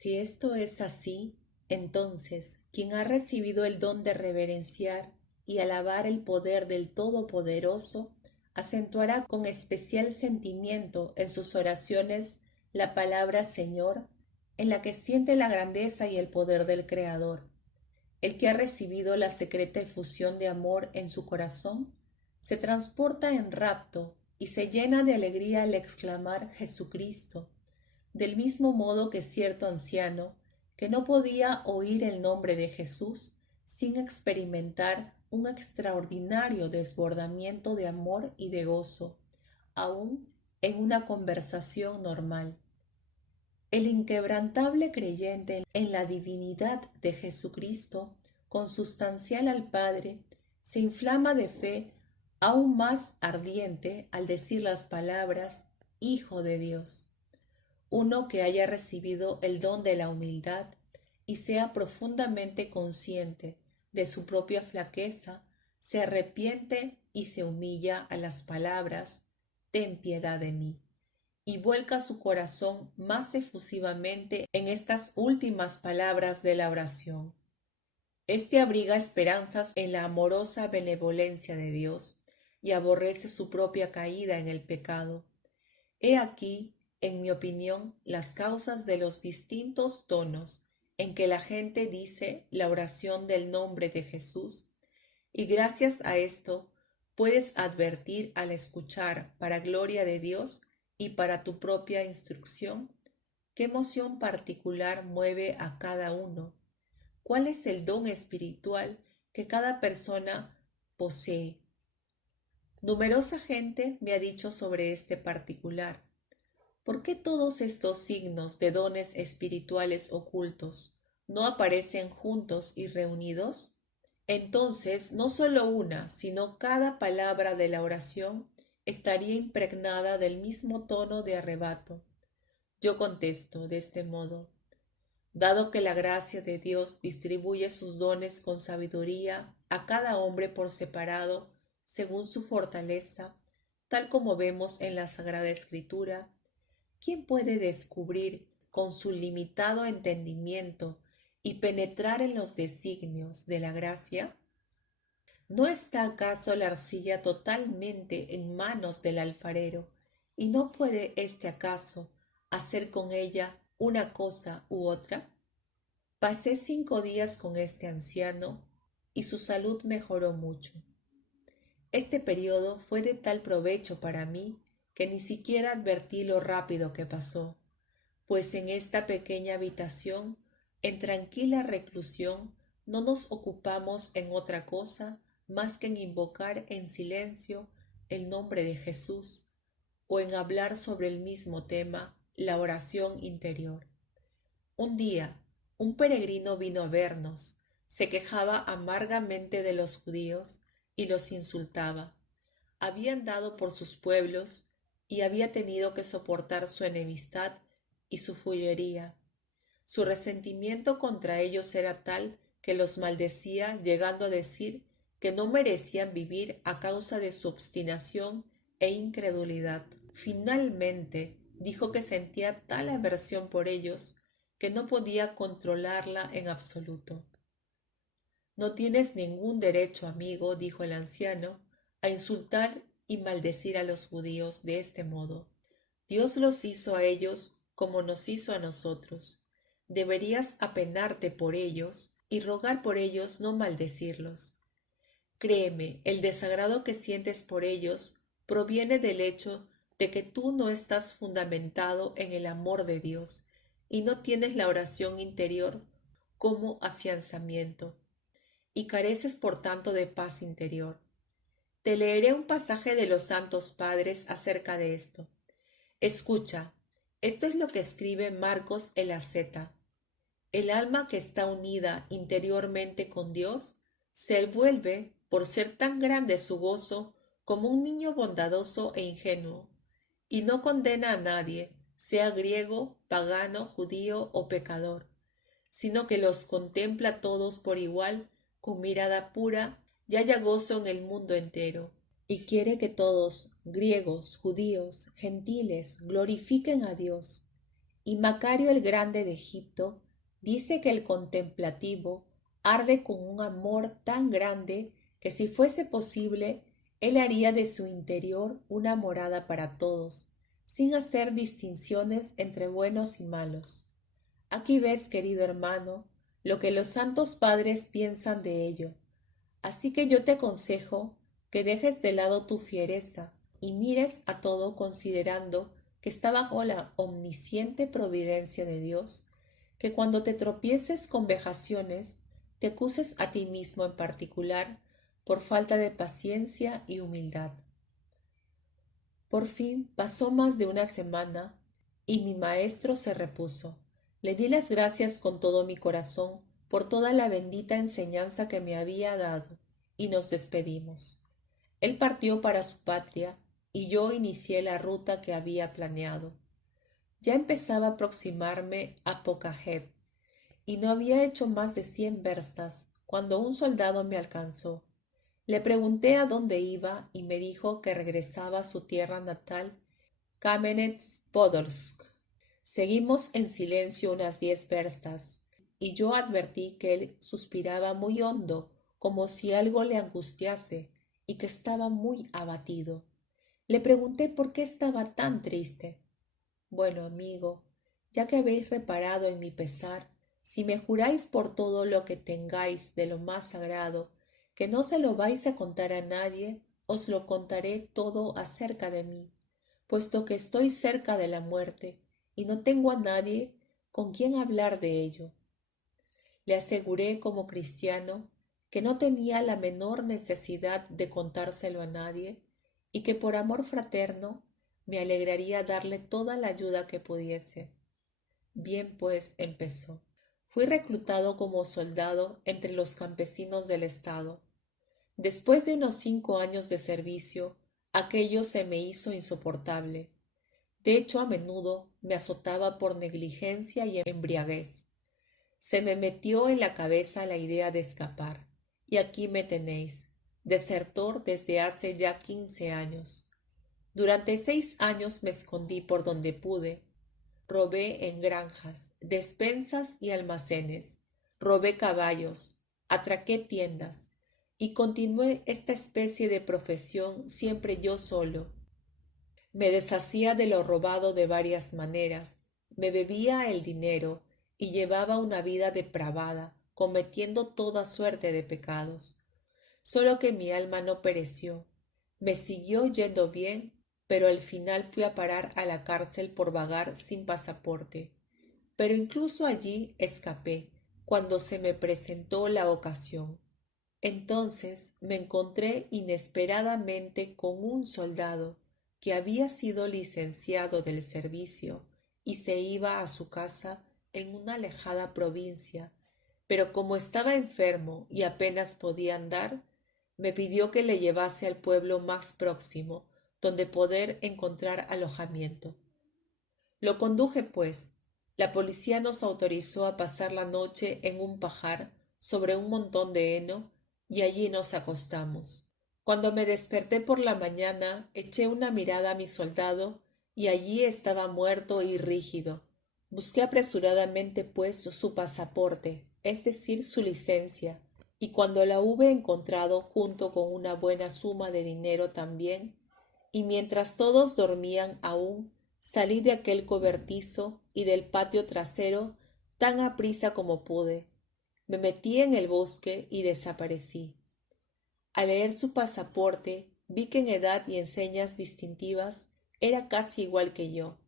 Si esto es así, entonces quien ha recibido el don de reverenciar y alabar el poder del Todopoderoso, acentuará con especial sentimiento en sus oraciones la palabra Señor, en la que siente la grandeza y el poder del Creador. El que ha recibido la secreta efusión de amor en su corazón, se transporta en rapto y se llena de alegría al exclamar Jesucristo, del mismo modo que cierto anciano, que no podía oír el nombre de Jesús sin experimentar un extraordinario desbordamiento de amor y de gozo, aun en una conversación normal. El inquebrantable creyente en la divinidad de Jesucristo, consustancial al Padre, se inflama de fe aún más ardiente al decir las palabras Hijo de Dios. Uno que haya recibido el don de la humildad y sea profundamente consciente de su propia flaqueza, se arrepiente y se humilla a las palabras Ten piedad de mí, y vuelca su corazón más efusivamente en estas últimas palabras de la oración. Este abriga esperanzas en la amorosa benevolencia de Dios y aborrece su propia caída en el pecado. He aquí, en mi opinión, las causas de los distintos tonos en que la gente dice la oración del nombre de Jesús, y gracias a esto puedes advertir al escuchar, para gloria de Dios y para tu propia instrucción, qué emoción particular mueve a cada uno, cuál es el don espiritual que cada persona posee. Numerosa gente me ha dicho sobre este particular. ¿Por qué todos estos signos de dones espirituales ocultos no aparecen juntos y reunidos? Entonces, no solo una, sino cada palabra de la oración estaría impregnada del mismo tono de arrebato. Yo contesto de este modo: dado que la gracia de Dios distribuye sus dones con sabiduría a cada hombre por separado, según su fortaleza, tal como vemos en la Sagrada Escritura, ¿quién puede descubrir con su limitado entendimiento y penetrar en los designios de la gracia? ¿No está acaso la arcilla totalmente en manos del alfarero, y no puede éste acaso hacer con ella una cosa u otra? Pasé 5 días con este anciano y su salud mejoró mucho. Este periodo fue de tal provecho para mí que ni siquiera advertí lo rápido que pasó, pues en esta pequeña habitación, en tranquila reclusión, no nos ocupamos en otra cosa más que en invocar en silencio el nombre de Jesús, o en hablar sobre el mismo tema, la oración interior. Un día, un peregrino vino a vernos, se quejaba amargamente de los judíos y los insultaba. Había andado por sus pueblos y había tenido que soportar su enemistad y su fullería. Su resentimiento contra ellos era tal que los maldecía, llegando a decir que no merecían vivir a causa de su obstinación e incredulidad. Finalmente dijo que sentía tal aversión por ellos que no podía controlarla en absoluto. No tienes ningún derecho, amigo, dijo el anciano, a insultar y maldecir a los judíos de este modo. Dios los hizo a ellos como nos hizo a nosotros. Deberías apenarte por ellos y rogar por ellos, no maldecirlos. Créeme, el desagrado que sientes por ellos proviene del hecho de que tú no estás fundamentado en el amor de Dios y no tienes la oración interior como afianzamiento, y careces por tanto de paz interior. Te leeré un pasaje de los Santos Padres acerca de esto. Escucha, esto es lo que escribe Marcos el asceta. El alma que está unida interiormente con Dios se vuelve, por ser tan grande su gozo, como un niño bondadoso e ingenuo, y no condena a nadie, sea griego, pagano, judío o pecador, sino que los contempla todos por igual, con mirada pura, y haya gozo en el mundo entero, y quiere que todos, griegos, judíos, gentiles, glorifiquen a Dios. Y Macario el Grande de Egipto dice que el contemplativo arde con un amor tan grande que si fuese posible, él haría de su interior una morada para todos, sin hacer distinciones entre buenos y malos. Aquí ves, querido hermano, lo que los santos padres piensan de ello. Así que yo te aconsejo que dejes de lado tu fiereza y mires a todo considerando que está bajo la omnisciente providencia de Dios, que cuando te tropieces con vejaciones, te acuses a ti mismo en particular por falta de paciencia y humildad. Por fin pasó más de una semana y mi maestro se repuso. Le di las gracias con todo mi corazón por toda la bendita enseñanza que me había dado y nos despedimos. Él partió para su patria y yo inicié la ruta que había planeado. Ya empezaba a aproximarme a Pocaheb y no había hecho más de 100 verstas cuando un soldado me alcanzó. Le pregunté a dónde iba y me dijo que regresaba a su tierra natal, Kamenetz-Podolsk. Seguimos en silencio unas 10 verstas, y yo advertí que él suspiraba muy hondo, como si algo le angustiase, y que estaba muy abatido. Le pregunté por qué estaba tan triste. Bueno, amigo, ya que habéis reparado en mi pesar, si me juráis por todo lo que tengáis de lo más sagrado, que no se lo vais a contar a nadie, os lo contaré todo acerca de mí, puesto que estoy cerca de la muerte y no tengo a nadie con quien hablar de ello. Le aseguré como cristiano que no tenía la menor necesidad de contárselo a nadie y que por amor fraterno me alegraría darle toda la ayuda que pudiese. Bien, pues empezó. Fui reclutado como soldado entre los campesinos del estado. Después de unos 5 años de servicio, aquello se me hizo insoportable. De hecho, a menudo me azotaba por negligencia y embriaguez. Se me metió en la cabeza la idea de escapar, y aquí me tenéis, desertor desde hace ya 15 años. Durante 6 años me escondí por donde pude. Robé en granjas, despensas y almacenes. Robé caballos, atraqué tiendas y continué esta especie de profesión siempre yo solo. Me deshacía de lo robado de varias maneras, me bebía el dinero y llevaba una vida depravada, cometiendo toda suerte de pecados. Solo que mi alma no pereció. Me siguió yendo bien, pero al final fui a parar a la cárcel por vagar sin pasaporte. Pero incluso allí escapé, cuando se me presentó la ocasión. Entonces me encontré inesperadamente con un soldado que había sido licenciado del servicio y se iba a su casa en una alejada provincia, pero como estaba enfermo y apenas podía andar, me pidió que le llevase al pueblo más próximo, donde poder encontrar alojamiento. Lo conduje, pues. La policía nos autorizó a pasar la noche en un pajar sobre un montón de heno y allí nos acostamos. Cuando me desperté por la mañana, eché una mirada a mi soldado y allí estaba muerto y rígido. Busqué apresuradamente, pues, su pasaporte, es decir, su licencia, y cuando la hube encontrado junto con una buena suma de dinero también, y mientras todos dormían aún, salí de aquel cobertizo y del patio trasero tan aprisa como pude. Me metí en el bosque y desaparecí. Al leer su pasaporte, vi que en edad y en señas distintivas era casi igual que yo.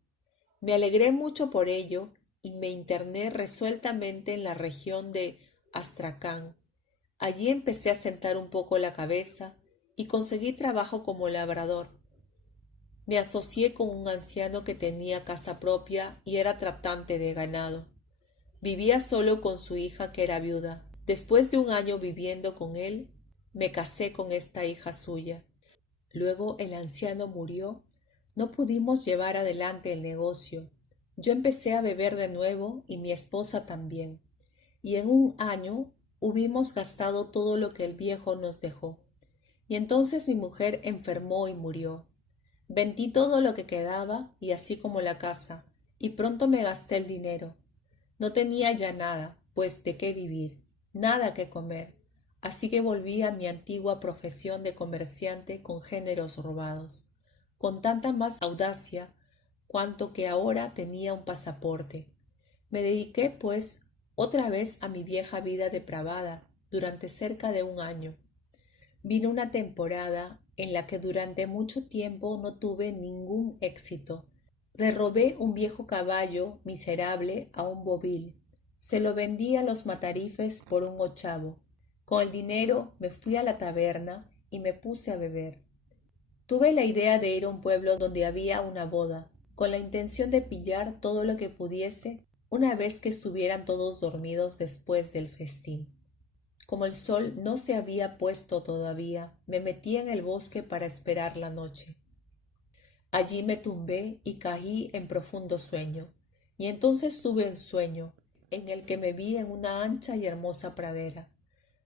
Me alegré mucho por ello y me interné resueltamente en la región de Astracán. Allí empecé a sentar un poco la cabeza y conseguí trabajo como labrador. Me asocié con un anciano que tenía casa propia y era tratante de ganado. Vivía solo con su hija que era viuda. Después de un año viviendo con él, me casé con esta hija suya. Luego el anciano murió. No pudimos llevar adelante el negocio. Yo empecé a beber de nuevo y mi esposa también. Y en un año hubimos gastado todo lo que el viejo nos dejó. Y entonces mi mujer enfermó y murió. Vendí todo lo que quedaba y así como la casa, y pronto me gasté el dinero. No tenía ya nada, pues de qué vivir, nada que comer, así que volví a mi antigua profesión de comerciante con géneros robados, con tanta más audacia cuanto que ahora tenía un pasaporte. Me dediqué, pues, otra vez a mi vieja vida depravada durante cerca de un año. Vino una temporada en la que durante mucho tiempo no tuve ningún éxito. Le robé un viejo caballo miserable a un bovil. Se lo vendí a los matarifes por un ochavo. Con el dinero me fui a la taberna y me puse a beber. Tuve la idea de ir a un pueblo donde había una boda, con la intención de pillar todo lo que pudiese una vez que estuvieran todos dormidos después del festín. Como el sol no se había puesto todavía, me metí en el bosque para esperar la noche. Allí me tumbé y caí en profundo sueño, y entonces tuve un sueño, en el que me vi en una ancha y hermosa pradera.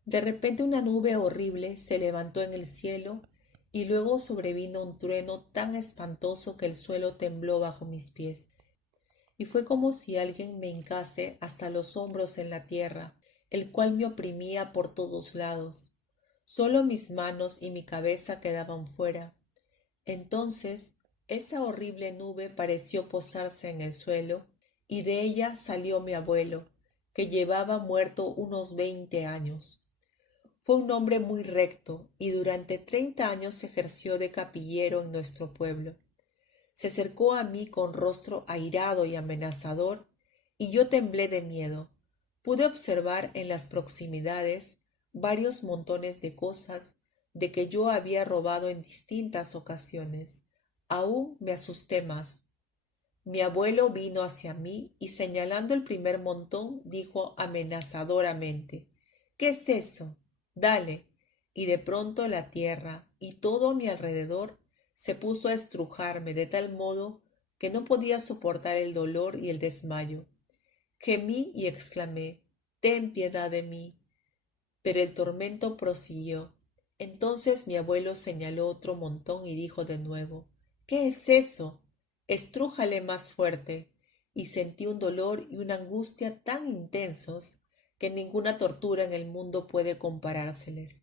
De repente una nube horrible se levantó en el cielo, y luego sobrevino un trueno tan espantoso que el suelo tembló bajo mis pies, y fue como si alguien me hincase hasta los hombros en la tierra, el cual me oprimía por todos lados. Sólo mis manos y mi cabeza quedaban fuera. Entonces esa horrible nube pareció posarse en el suelo, y de ella salió mi abuelo, que llevaba muerto unos 20 años. Fue un hombre muy recto, y durante 30 años ejerció de capillero en nuestro pueblo. Se acercó a mí con rostro airado y amenazador, y yo temblé de miedo. Pude observar en las proximidades varios montones de cosas de que yo había robado en distintas ocasiones. Aún me asusté más. Mi abuelo vino hacia mí y señalando el primer montón dijo amenazadoramente: ¿Qué es eso? Dale. Y de pronto la tierra y todo a mi alrededor se puso a estrujarme de tal modo que no podía soportar el dolor y el desmayo. Gemí y exclamé: Ten piedad de mí. Pero el tormento prosiguió. Entonces mi abuelo señaló otro montón y dijo de nuevo: ¿Qué es eso? Estrújale más fuerte. Y sentí un dolor y una angustia tan intensos que ninguna tortura en el mundo puede comparárseles.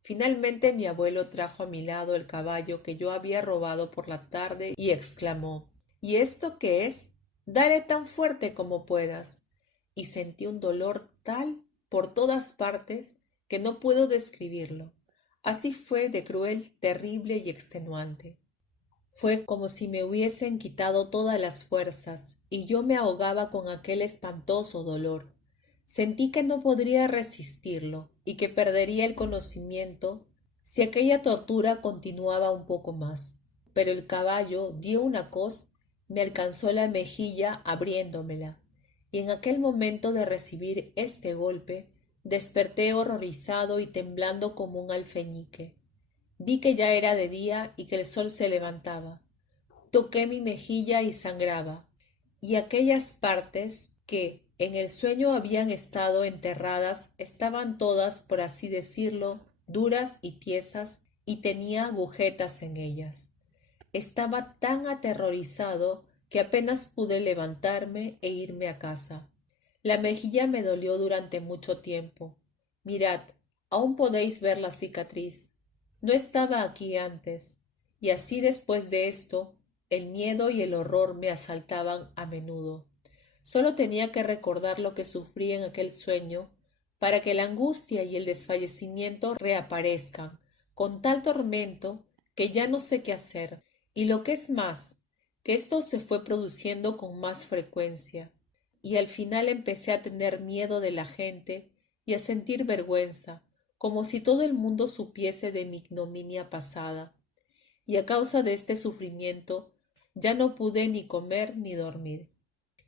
Finalmente mi abuelo trajo a mi lado el caballo que yo había robado por la tarde y exclamó: ¿Y esto qué es? Dale tan fuerte como puedas. Y sentí un dolor tal por todas partes que no puedo describirlo. Así fue de cruel, terrible y extenuante. Fue como si me hubiesen quitado todas las fuerzas, y yo me ahogaba con aquel espantoso dolor. Sentí que no podría resistirlo, y que perdería el conocimiento si aquella tortura continuaba un poco más. Pero el caballo dio una coz, me alcanzó la mejilla abriéndomela, y en aquel momento de recibir este golpe, desperté horrorizado y temblando como un alfeñique. Vi que ya era de día y que el sol se levantaba. Toqué mi mejilla y sangraba, y aquellas partes que en el sueño habían estado enterradas estaban todas, por así decirlo, duras y tiesas, y tenía agujetas en ellas. Estaba tan aterrorizado que apenas pude levantarme e irme a casa. La mejilla me dolió durante mucho tiempo. Mirad, aún podéis ver la cicatriz. No estaba aquí antes, y así después de esto, el miedo y el horror me asaltaban a menudo. Solo tenía que recordar lo que sufrí en aquel sueño para que la angustia y el desfallecimiento reaparezcan con tal tormento que ya no sé qué hacer, y lo que es más, que esto se fue produciendo con más frecuencia, y al final empecé a tener miedo de la gente y a sentir vergüenza, como si todo el mundo supiese de mi ignominia pasada, y a causa de este sufrimiento ya no pude ni comer ni dormir.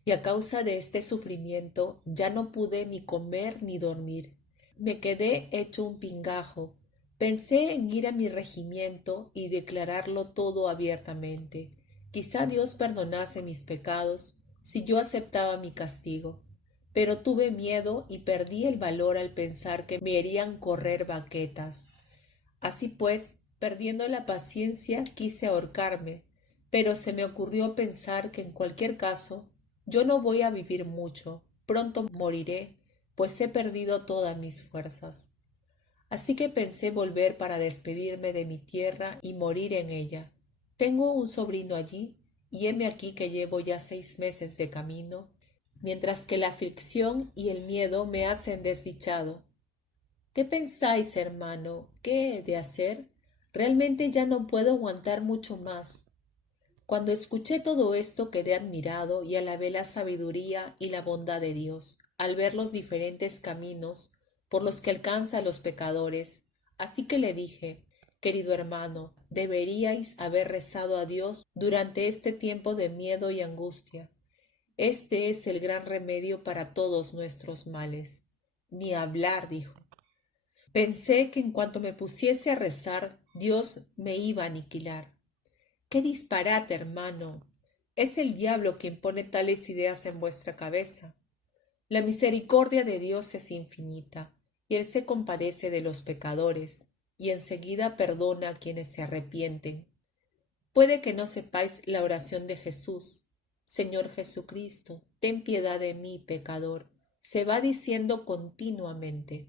Y a causa de este sufrimiento ya no pude ni comer ni dormir. Me quedé hecho un pingajo. Pensé en ir a mi regimiento y declararlo todo abiertamente. Quizá Dios perdonase mis pecados si yo aceptaba mi castigo. Pero tuve miedo y perdí el valor al pensar que me harían correr baquetas. Así pues, perdiendo la paciencia, quise ahorcarme, pero se me ocurrió pensar que en cualquier caso yo no voy a vivir mucho, pronto moriré, pues he perdido todas mis fuerzas. Así que pensé volver para despedirme de mi tierra y morir en ella. Tengo un sobrino allí, y heme aquí que llevo ya 6 meses de camino, mientras que la aflicción y el miedo me hacen desdichado. ¿Qué pensáis, hermano? ¿Qué he de hacer? Realmente ya no puedo aguantar mucho más. Cuando escuché todo esto quedé admirado y alabé la sabiduría y la bondad de Dios, al ver los diferentes caminos por los que alcanza a los pecadores. Así que le dije, querido hermano, deberíais haber rezado a Dios durante este tiempo de miedo y angustia. Este es el gran remedio para todos nuestros males. Ni hablar, dijo. Pensé que en cuanto me pusiese a rezar, Dios me iba a aniquilar. ¡Qué disparate, hermano! Es el diablo quien pone tales ideas en vuestra cabeza. La misericordia de Dios es infinita, y Él se compadece de los pecadores, y enseguida perdona a quienes se arrepienten. Puede que no sepáis la oración de Jesús. Señor Jesucristo, ten piedad de mí, pecador. Se va diciendo continuamente.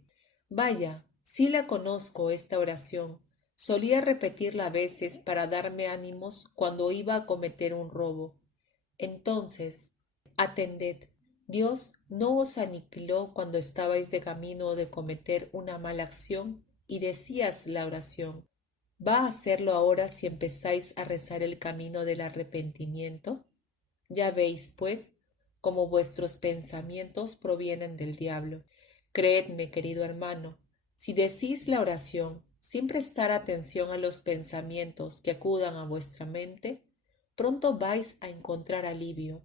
Vaya, sí la conozco esta oración. Solía repetirla a veces para darme ánimos cuando iba a cometer un robo. Entonces, atended, Dios no os aniquiló cuando estabais de camino de cometer una mala acción y decías la oración. ¿Va a hacerlo ahora si empezáis a rezar el camino del arrepentimiento? Ya veis, pues, cómo vuestros pensamientos provienen del diablo. Creedme, querido hermano, si decís la oración sin prestar atención a los pensamientos que acudan a vuestra mente, pronto vais a encontrar alivio.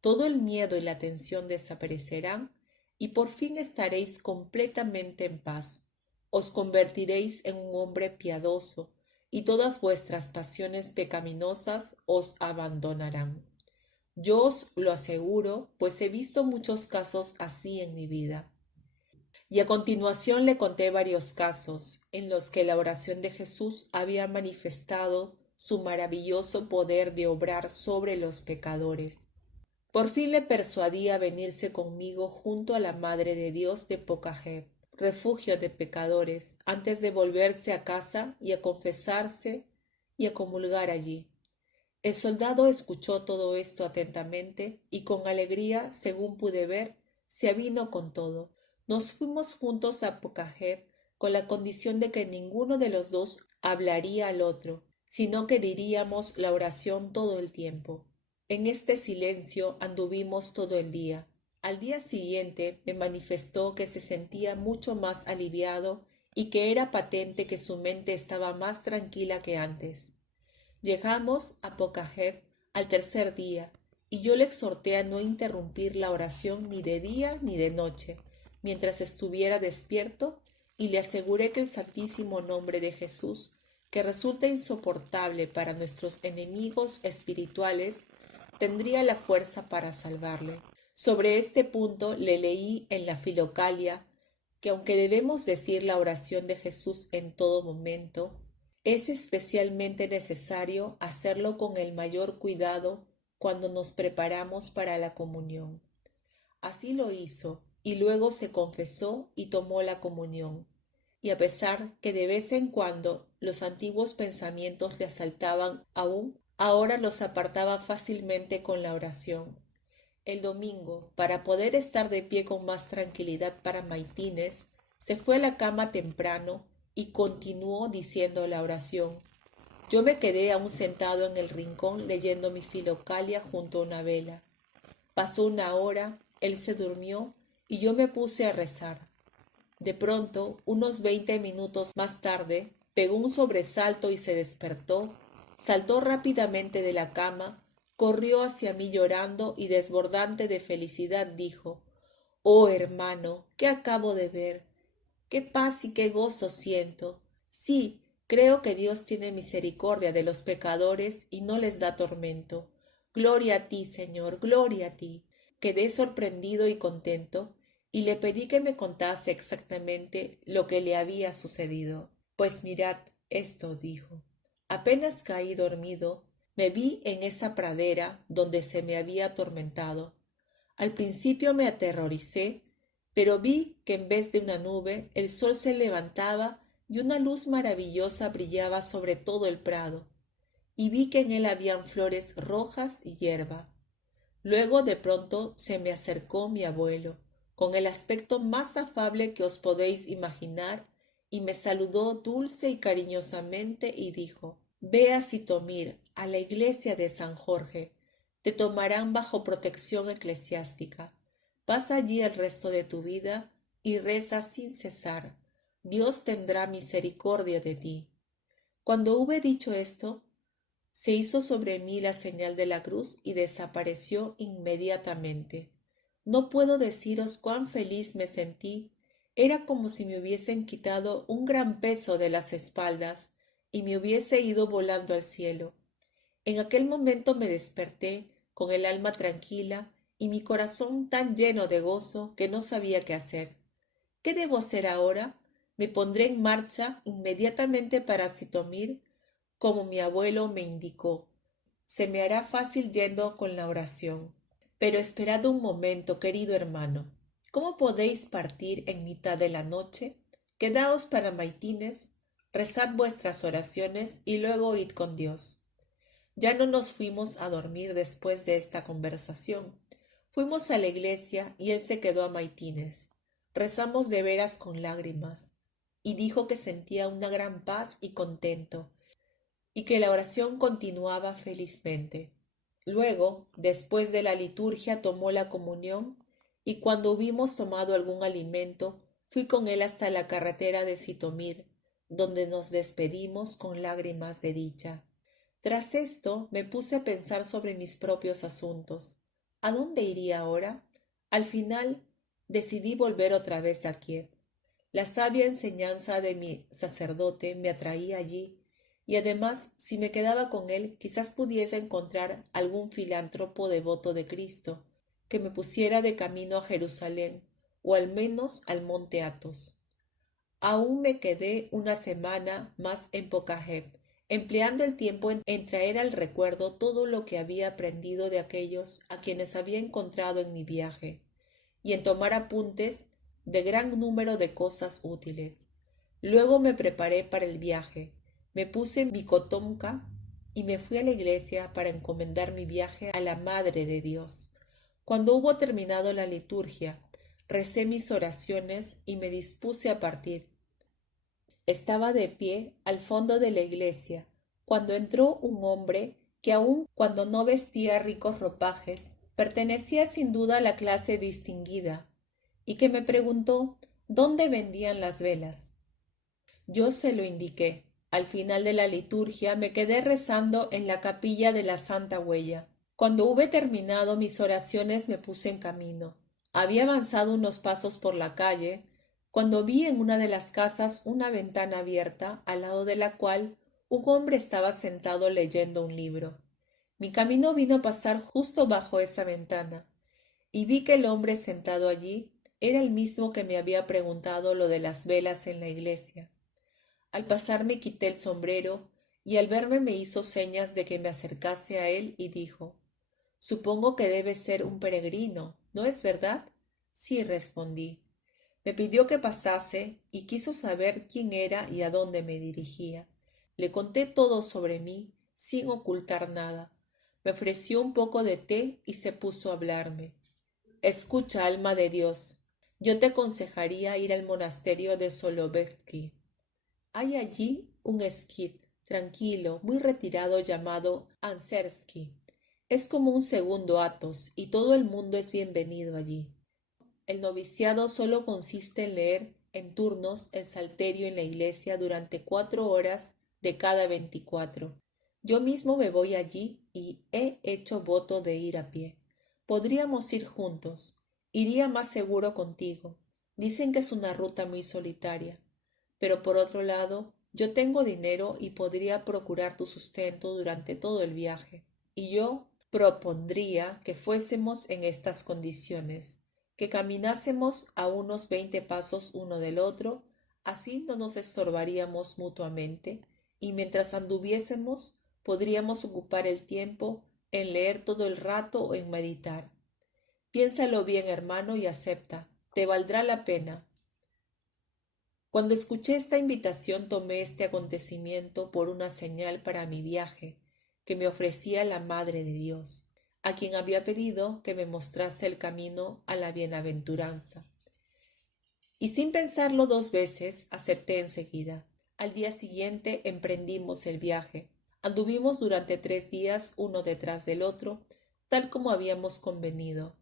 Todo el miedo y la tensión desaparecerán y por fin estaréis completamente en paz. Os convertiréis en un hombre piadoso y todas vuestras pasiones pecaminosas os abandonarán. Yo os lo aseguro, pues he visto muchos casos así en mi vida. Y a continuación le conté varios casos en los que la oración de Jesús había manifestado su maravilloso poder de obrar sobre los pecadores. Por fin le persuadí a venirse conmigo junto a la Madre de Dios de Pocahé, refugio de pecadores, antes de volverse a casa y a confesarse y a comulgar allí. El soldado escuchó todo esto atentamente y con alegría, según pude ver, se avino con todo. Nos fuimos juntos a Pocahé con la condición de que ninguno de los dos hablaría al otro, sino que diríamos la oración todo el tiempo. En este silencio anduvimos todo el día. Al día siguiente me manifestó que se sentía mucho más aliviado y que era patente que su mente estaba más tranquila que antes. Llegamos a Pocahé al tercer día, y yo le exhorté a no interrumpir la oración ni de día ni de noche, mientras estuviera despierto, y le aseguré que el santísimo nombre de Jesús, que resulta insoportable para nuestros enemigos espirituales, tendría la fuerza para salvarle. Sobre este punto le leí en la Filocalia que aunque debemos decir la oración de Jesús en todo momento, es especialmente necesario hacerlo con el mayor cuidado cuando nos preparamos para la comunión. Así lo hizo, y luego se confesó y tomó la comunión. Y a pesar que de vez en cuando los antiguos pensamientos le asaltaban aún, ahora los apartaba fácilmente con la oración. El domingo, para poder estar de pie con más tranquilidad para Maitines, se fue a la cama temprano y continuó diciendo la oración. Yo me quedé aún sentado en el rincón leyendo mi Filocalia junto a una vela. Pasó una hora, él se durmió y yo me puse a rezar. De pronto, unos 20 minutos más tarde, pegó un sobresalto y se despertó, saltó rápidamente de la cama, corrió hacia mí llorando y desbordante de felicidad dijo: «Oh, hermano, ¿qué acabo de ver? ¡Qué paz y qué gozo siento! Sí, creo que Dios tiene misericordia de los pecadores y no les da tormento. Gloria a ti, Señor, gloria a ti». Quedé sorprendido y contento, y le pedí que me contase exactamente lo que le había sucedido. Pues mirad esto, dijo. Apenas caí dormido, Me vi en esa pradera donde se me había atormentado. Al principio me aterroricé, pero vi que en vez de una nube el sol se levantaba y una luz maravillosa brillaba sobre todo el prado, y vi que en él habían flores rojas y hierba. Luego de pronto se me acercó mi abuelo, con el aspecto más afable que os podéis imaginar, y me saludó dulce y cariñosamente y dijo: Ve a Sitomir, a la iglesia de San Jorge. Te tomarán bajo protección eclesiástica. Pasa allí el resto de tu vida y reza sin cesar. Dios tendrá misericordia de ti. Cuando hube dicho esto, se hizo sobre mí la señal de la cruz y desapareció inmediatamente. No puedo deciros cuán feliz me sentí. Era como si me hubiesen quitado un gran peso de las espaldas y me hubiese ido volando al cielo. En aquel momento me desperté con el alma tranquila y mi corazón tan lleno de gozo que no sabía qué hacer. ¿Qué debo hacer ahora? Me pondré en marcha inmediatamente para Sitomir, como mi abuelo me indicó. Se me hará fácil yendo con la oración. Pero esperad un momento, querido hermano. ¿Cómo podéis partir en mitad de la noche? Quedaos para maitines, rezad vuestras oraciones y luego id con Dios. Ya no nos fuimos a dormir después de esta conversación. Fuimos a la iglesia y él se quedó a maitines. Rezamos de veras con lágrimas, y dijo que sentía una gran paz y contento, y que la oración continuaba felizmente. Luego, después de la liturgia, tomó la comunión, y cuando hubimos tomado algún alimento, fui con él hasta la carretera de Sitomir, donde nos despedimos con lágrimas de dicha. Tras esto me puse a pensar sobre mis propios asuntos. ¿A dónde iría ahora? Al final decidí volver otra vez a Kiev. La sabia enseñanza de mi sacerdote me atraía allí, y además, si me quedaba con él, quizás pudiese encontrar algún filántropo devoto de Cristo que me pusiera de camino a Jerusalén, o al menos al monte Athos. Aún me quedé una semana más en Pokajep, empleando el tiempo en traer al recuerdo todo lo que había aprendido de aquellos a quienes había encontrado en mi viaje, y en tomar apuntes de gran número de cosas útiles. Luego me preparé para el viaje, me puse mi cotonca y me fui a la iglesia para encomendar mi viaje a la Madre de Dios. Cuando hubo terminado la liturgia, recé mis oraciones y me dispuse a partir. Estaba de pie al fondo de la iglesia, cuando entró un hombre que aun cuando no vestía ricos ropajes, pertenecía sin duda a la clase distinguida, y que me preguntó dónde vendían las velas. Yo se lo indiqué. Al final de la liturgia me quedé rezando en la capilla de la Santa Huella. Cuando hube terminado mis oraciones me puse en camino. Había avanzado unos pasos por la calle, cuando vi en una de las casas una ventana abierta, al lado de la cual un hombre estaba sentado leyendo un libro. Mi camino vino a pasar justo bajo esa ventana, y vi que el hombre sentado allí era el mismo que me había preguntado lo de las velas en la iglesia. Al pasar me quité el sombrero, y al verme me hizo señas de que me acercase a él y dijo: Supongo que debe ser un peregrino, ¿no es verdad? Sí, respondí. Me pidió que pasase y quiso saber quién era y a dónde me dirigía. Le conté todo sobre mí, sin ocultar nada. Me ofreció un poco de té y se puso a hablarme. Escucha, alma de Dios, yo te aconsejaría ir al monasterio de Solovetsky. Hay allí un esquit tranquilo, muy retirado, llamado Ansersky. Es como un segundo Athos, y todo el mundo es bienvenido allí. El noviciado solo consiste en leer en turnos el salterio en la iglesia durante 4 horas de cada 24. Yo mismo me voy allí y he hecho voto de ir a pie. Podríamos ir juntos. Iría más seguro contigo. Dicen que es una ruta muy solitaria. Pero por otro lado, yo tengo dinero y podría procurar tu sustento durante todo el viaje. Y yo propondría que fuésemos en estas condiciones, que caminásemos a unos 20 pasos uno del otro, así no nos estorbaríamos mutuamente, y mientras anduviésemos podríamos ocupar el tiempo en leer todo el rato o en meditar. Piénsalo bien, hermano, y acepta. Te valdrá la pena. Cuando escuché esta invitación, tomé este acontecimiento por una señal para mi viaje que me ofrecía la Madre de Dios, a quien había pedido que me mostrase el camino a la bienaventuranza. Y sin pensarlo dos veces, acepté enseguida. Al día siguiente emprendimos el viaje. Anduvimos durante 3 días uno detrás del otro, tal como habíamos convenido.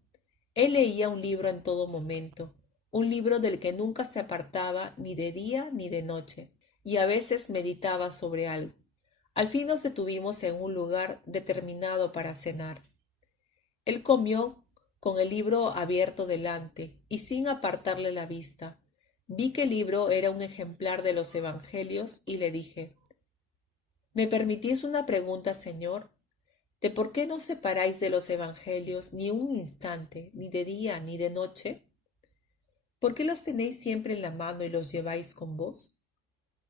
Él leía un libro en todo momento, un libro del que nunca se apartaba ni de día ni de noche, y a veces meditaba sobre algo. Al fin nos detuvimos en un lugar determinado para cenar. Él comió con el libro abierto delante y sin apartarle la vista. Vi que el libro era un ejemplar de los Evangelios y le dije: ¿Me permitís una pregunta, señor? ¿De por qué no separáis de los Evangelios ni un instante, ni de día ni de noche? ¿Por qué los tenéis siempre en la mano y los lleváis con vos?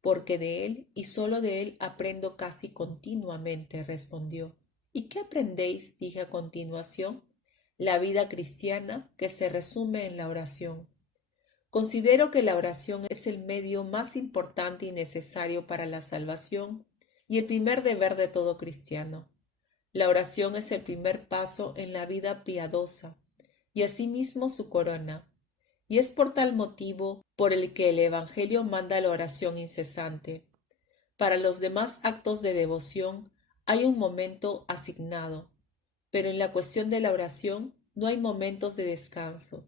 Porque de él y sólo de él aprendo casi continuamente, respondió. ¿Y qué aprendéis? Dije a continuación. La vida cristiana, que se resume en la oración. Considero que la oración es el medio más importante y necesario para la salvación y el primer deber de todo cristiano. La oración es el primer paso en la vida piadosa y asimismo su corona, y es por tal motivo por el que el Evangelio manda la oración incesante. Para los demás actos de devoción hay un momento asignado, pero en la cuestión de la oración no hay momentos de descanso.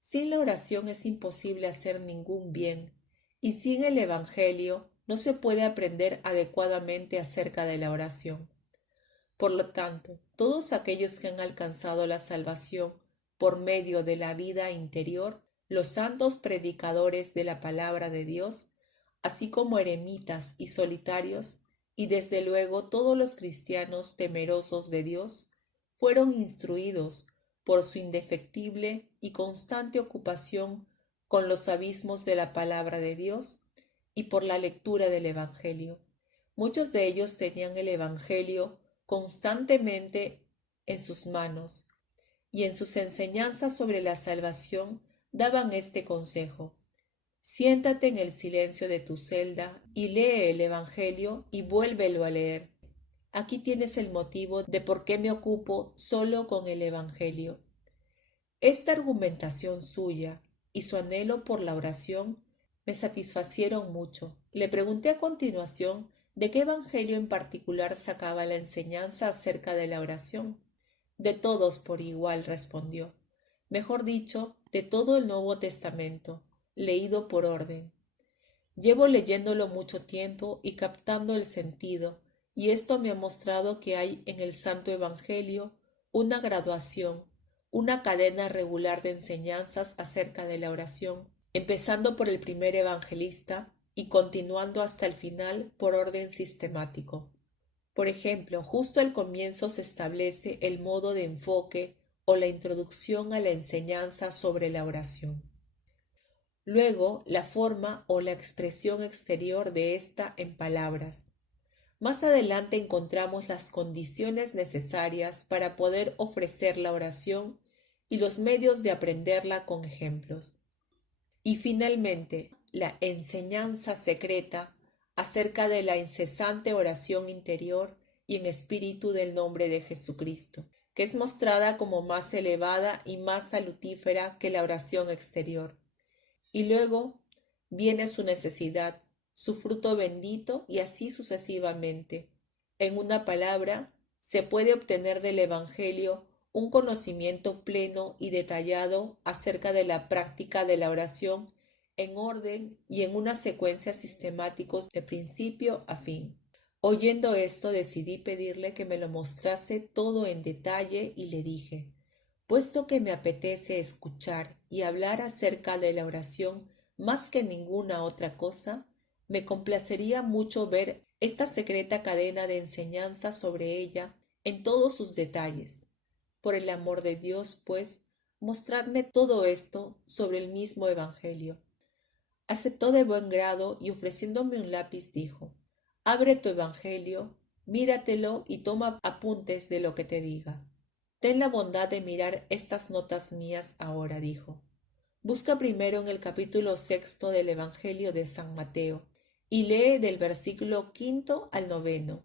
Sin la oración es imposible hacer ningún bien, y sin el Evangelio no se puede aprender adecuadamente acerca de la oración. Por lo tanto, todos aquellos que han alcanzado la salvación por medio de la vida interior, los santos predicadores de la palabra de Dios, así como eremitas y solitarios, y desde luego todos los cristianos temerosos de Dios, fueron instruidos por su indefectible y constante ocupación con los abismos de la palabra de Dios y por la lectura del Evangelio. Muchos de ellos tenían el Evangelio constantemente en sus manos, y en sus enseñanzas sobre la salvación daban este consejo: siéntate en el silencio de tu celda y lee el Evangelio y vuélvelo a leer. Aquí tienes el motivo de por qué me ocupo solo con el Evangelio. Esta argumentación suya y su anhelo por la oración me satisfacieron mucho. Le pregunté a continuación de qué evangelio en particular sacaba la enseñanza acerca de la oración. De todos por igual, respondió. Mejor dicho, de todo el Nuevo Testamento, leído por orden. Llevo leyéndolo mucho tiempo y captando el sentido, y esto me ha mostrado que hay en el Santo Evangelio una graduación, una cadena regular de enseñanzas acerca de la oración, empezando por el primer evangelista y continuando hasta el final por orden sistemático. Por ejemplo, justo al comienzo se establece el modo de enfoque o la introducción a la enseñanza sobre la oración. Luego, la forma o la expresión exterior de ésta en palabras. Más adelante encontramos las condiciones necesarias para poder ofrecer la oración y los medios de aprenderla con ejemplos. Y finalmente, la enseñanza secreta acerca de la incesante oración interior y en espíritu del nombre de Jesucristo, que es mostrada como más elevada y más salutífera que la oración exterior. Y luego viene su necesidad, su fruto bendito y así sucesivamente. En una palabra, se puede obtener del Evangelio un conocimiento pleno y detallado acerca de la práctica de la oración en orden y en una secuencia sistemáticos de principio a fin. Oyendo esto, decidí pedirle que me lo mostrase todo en detalle y le dije: puesto que me apetece escuchar y hablar acerca de la oración más que ninguna otra cosa, me complacería mucho ver esta secreta cadena de enseñanza sobre ella en todos sus detalles. Por el amor de Dios, pues, mostradme todo esto sobre el mismo Evangelio. Aceptó de buen grado y ofreciéndome un lápiz dijo: abre tu Evangelio, Míratelo y toma apuntes de lo que te diga. Ten la bondad de mirar estas notas mías ahora, dijo. Busca primero en el capítulo 6 del Evangelio de San Mateo y lee del versículo 5 al 9.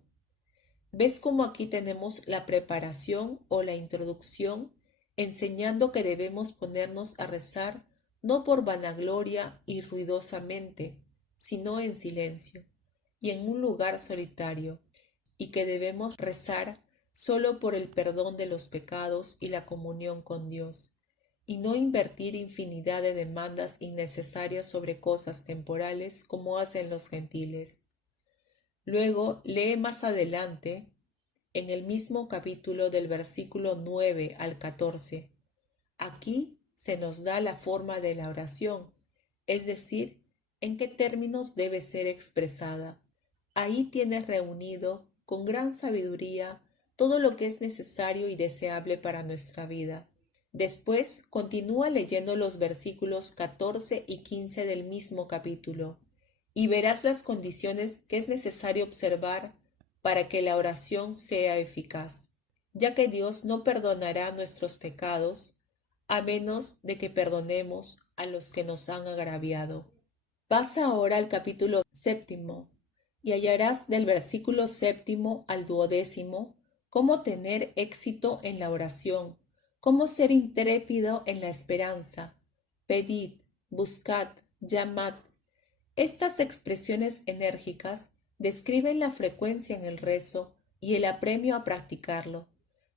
¿Ves cómo aquí tenemos la preparación o la introducción, enseñando que debemos ponernos a rezar no por vanagloria y ruidosamente, sino en silencio y en un lugar solitario, y que debemos rezar solo por el perdón de los pecados y la comunión con Dios, y no invertir infinidad de demandas innecesarias sobre cosas temporales como hacen los gentiles? Luego lee más adelante, en el mismo capítulo del versículo 9 al 14. Aquí se nos da la forma de la oración, es decir, en qué términos debe ser expresada. Ahí tienes reunido con gran sabiduría todo lo que es necesario y deseable para nuestra vida. Después continúa leyendo los versículos 14 y 15 del mismo capítulo y verás las condiciones que es necesario observar para que la oración sea eficaz, ya que Dios no perdonará nuestros pecados a menos de que perdonemos a los que nos han agraviado. Pasa ahora al capítulo 7 y hallarás del versículo 7 al 12 cómo tener éxito en la oración, cómo ser intrépido en la esperanza. Pedid, buscad, llamad. Estas expresiones enérgicas describen la frecuencia en el rezo y el apremio a practicarlo,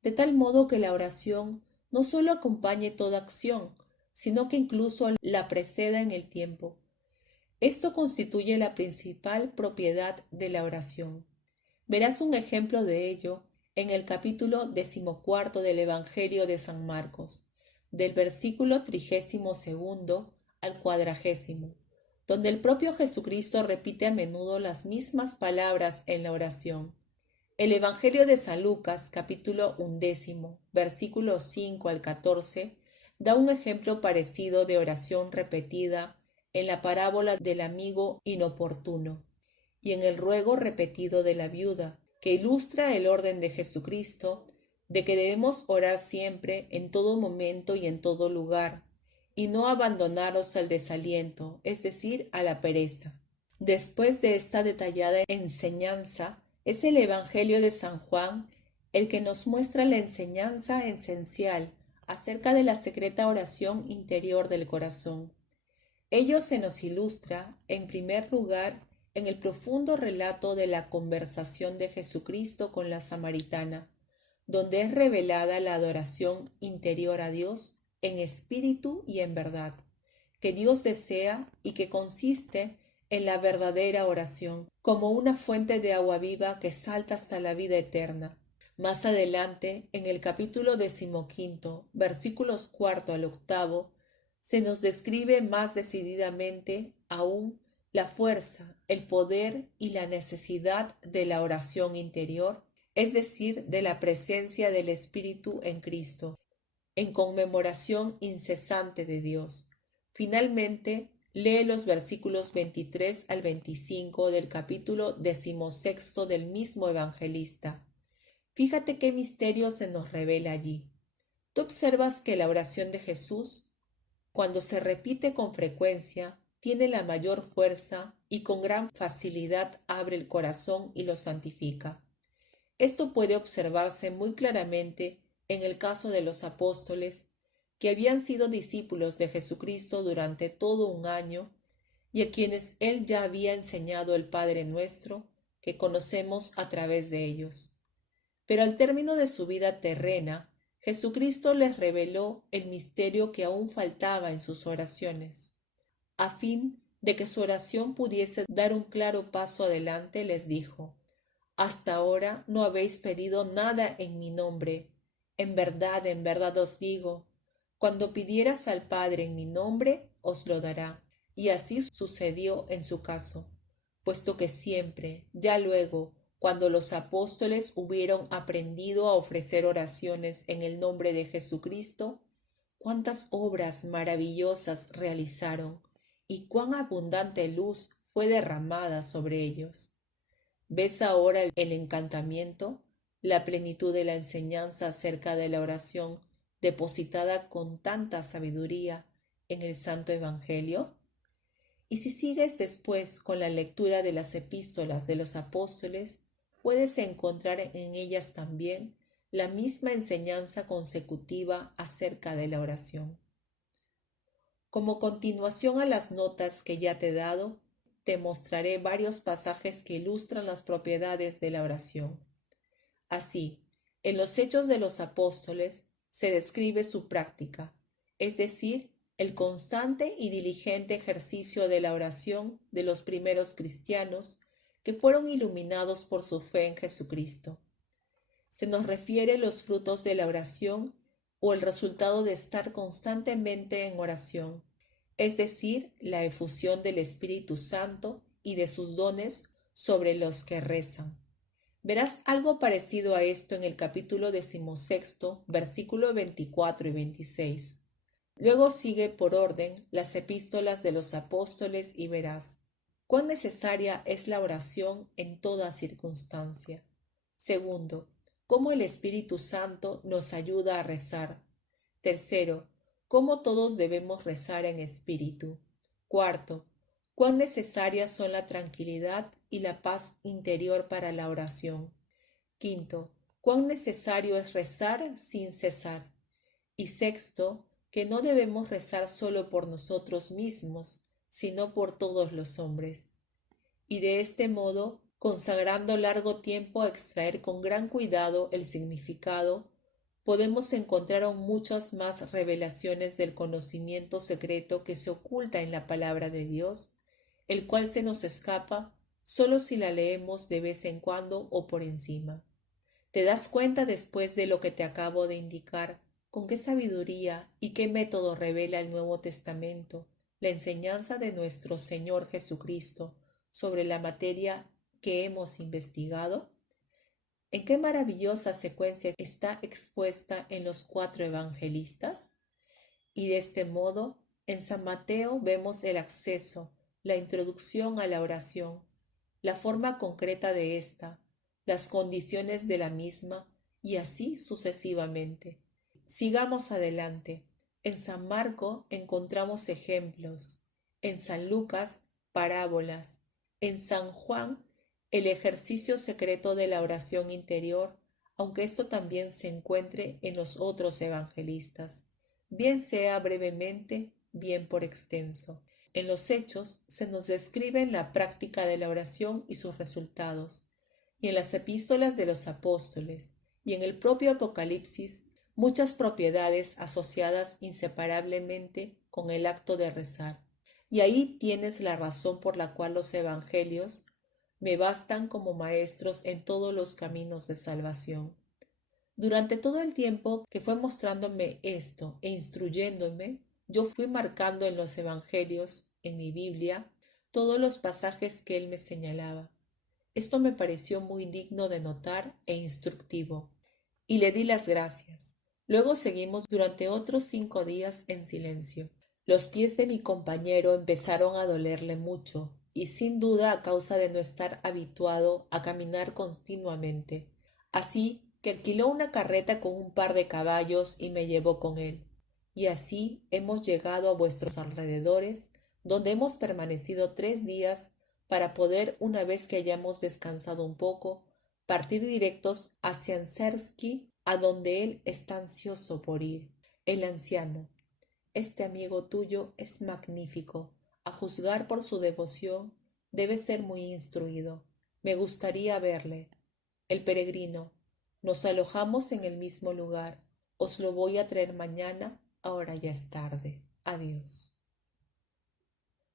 de tal modo que la oración no sólo acompañe toda acción, sino que incluso la preceda en el tiempo. Esto constituye la principal propiedad de la oración. Verás un ejemplo de ello en el capítulo 14 del Evangelio de San Marcos, del versículo 32 al 40, donde el propio Jesucristo repite a menudo las mismas palabras en la oración. El Evangelio de San Lucas, capítulo 11, versículos 5 al 14, da un ejemplo parecido de oración repetida en la parábola del amigo inoportuno y en el ruego repetido de la viuda, que ilustra el orden de Jesucristo de que debemos orar siempre, en todo momento y en todo lugar, y no abandonarnos al desaliento, es decir, a la pereza. Después de esta detallada enseñanza, es el Evangelio de San Juan el que nos muestra la enseñanza esencial acerca de la secreta oración interior del corazón. Ello se nos ilustra, en primer lugar, en el profundo relato de la conversación de Jesucristo con la samaritana, donde es revelada la adoración interior a Dios en espíritu y en verdad, que Dios desea y que consiste en la verdadera oración, como una fuente de agua viva que salta hasta la vida eterna. Más adelante, en el capítulo 15, versículos 4 al 8, se nos describe más decididamente aún la fuerza, el poder y la necesidad de la oración interior, es decir, de la presencia del Espíritu en Cristo, en conmemoración incesante de Dios. Finalmente, lee los versículos 23 al 25 del capítulo 16 del mismo evangelista. Fíjate qué misterio se nos revela allí. Tú observas que la oración de Jesús, cuando se repite con frecuencia, tiene la mayor fuerza y con gran facilidad abre el corazón y lo santifica. Esto puede observarse muy claramente en el caso de los apóstoles, que habían sido discípulos de Jesucristo durante todo un año y a quienes él ya había enseñado el Padre Nuestro, que conocemos a través de ellos. Pero al término de su vida terrena, Jesucristo les reveló el misterio que aún faltaba en sus oraciones. A fin de que su oración pudiese dar un claro paso adelante, les dijo: hasta ahora no habéis pedido nada en mi nombre. En verdad os digo, cuando pidieras al Padre en mi nombre, os lo dará. Y así sucedió en su caso, puesto que siempre, ya luego, cuando los apóstoles hubieron aprendido a ofrecer oraciones en el nombre de Jesucristo, cuántas obras maravillosas realizaron y cuán abundante luz fue derramada sobre ellos. ¿Ves ahora el encantamiento, la plenitud de la enseñanza acerca de la oración depositada con tanta sabiduría en el Santo Evangelio? Y si sigues después con la lectura de las epístolas de los apóstoles, puedes encontrar en ellas también la misma enseñanza consecutiva acerca de la oración. Como continuación a las notas que ya te he dado, te mostraré varios pasajes que ilustran las propiedades de la oración. Así, en los Hechos de los Apóstoles se describe su práctica, es decir, el constante y diligente ejercicio de la oración de los primeros cristianos que fueron iluminados por su fe en Jesucristo. Se nos refiere los frutos de la oración o el resultado de estar constantemente en oración, es decir, la efusión del Espíritu Santo y de sus dones sobre los que rezan. Verás algo parecido a esto en el capítulo 16, versículo 24 y 26. Luego sigue por orden las epístolas de los apóstoles y verás cuán necesaria es la oración en toda circunstancia. Segundo, cómo el Espíritu Santo nos ayuda a rezar. Tercero, cómo todos debemos rezar en espíritu. Cuarto, cuán necesarias son la tranquilidad y la paz interior para la oración. Quinto, cuán necesario es rezar sin cesar. Y sexto, que no debemos rezar solo por nosotros mismos, sino por todos los hombres. Y de este modo, consagrando largo tiempo a extraer con gran cuidado el significado, podemos encontrar aún muchas más revelaciones del conocimiento secreto que se oculta en la palabra de Dios, el cual se nos escapa solo si la leemos de vez en cuando o por encima. ¿Te das cuenta después de lo que te acabo de indicar con qué sabiduría y qué método revela el Nuevo Testamento la enseñanza de nuestro Señor Jesucristo sobre la materia que hemos investigado? ¿En qué maravillosa secuencia está expuesta en los 4 evangelistas? Y de este modo, en San Mateo vemos el acceso, la introducción a la oración, la forma concreta de ésta, las condiciones de la misma y así sucesivamente. Sigamos adelante. En San Marco encontramos ejemplos, en San Lucas parábolas, en San Juan el ejercicio secreto de la oración interior, aunque esto también se encuentre en los otros evangelistas, bien sea brevemente, bien por extenso. En los Hechos se nos describe la práctica de la oración y sus resultados, y en las epístolas de los apóstoles, y en el propio Apocalipsis, muchas propiedades asociadas inseparablemente con el acto de rezar. Y ahí tienes la razón por la cual los evangelios me bastan como maestros en todos los caminos de salvación. Durante todo el tiempo que fue mostrándome esto e instruyéndome, yo fui marcando en los evangelios, en mi Biblia, todos los pasajes que él me señalaba. Esto me pareció muy digno de notar e instructivo, y le di las gracias. Luego seguimos durante otros 5 días en silencio. Los pies de mi compañero empezaron a dolerle mucho, y sin duda a causa de no estar habituado a caminar continuamente. Así que alquiló una carreta con un par de caballos y me llevó con él. Y así hemos llegado a vuestros alrededores, donde hemos permanecido 3 días para poder, una vez que hayamos descansado un poco, partir directos hacia Ansersky, a donde él está ansioso por ir. El anciano: este amigo tuyo es magnífico. A juzgar por su devoción, debe ser muy instruido. Me gustaría verle. El peregrino: nos alojamos en el mismo lugar. Os lo voy a traer mañana. Ahora ya es tarde. Adiós.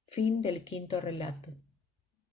Fin del 5.º relato.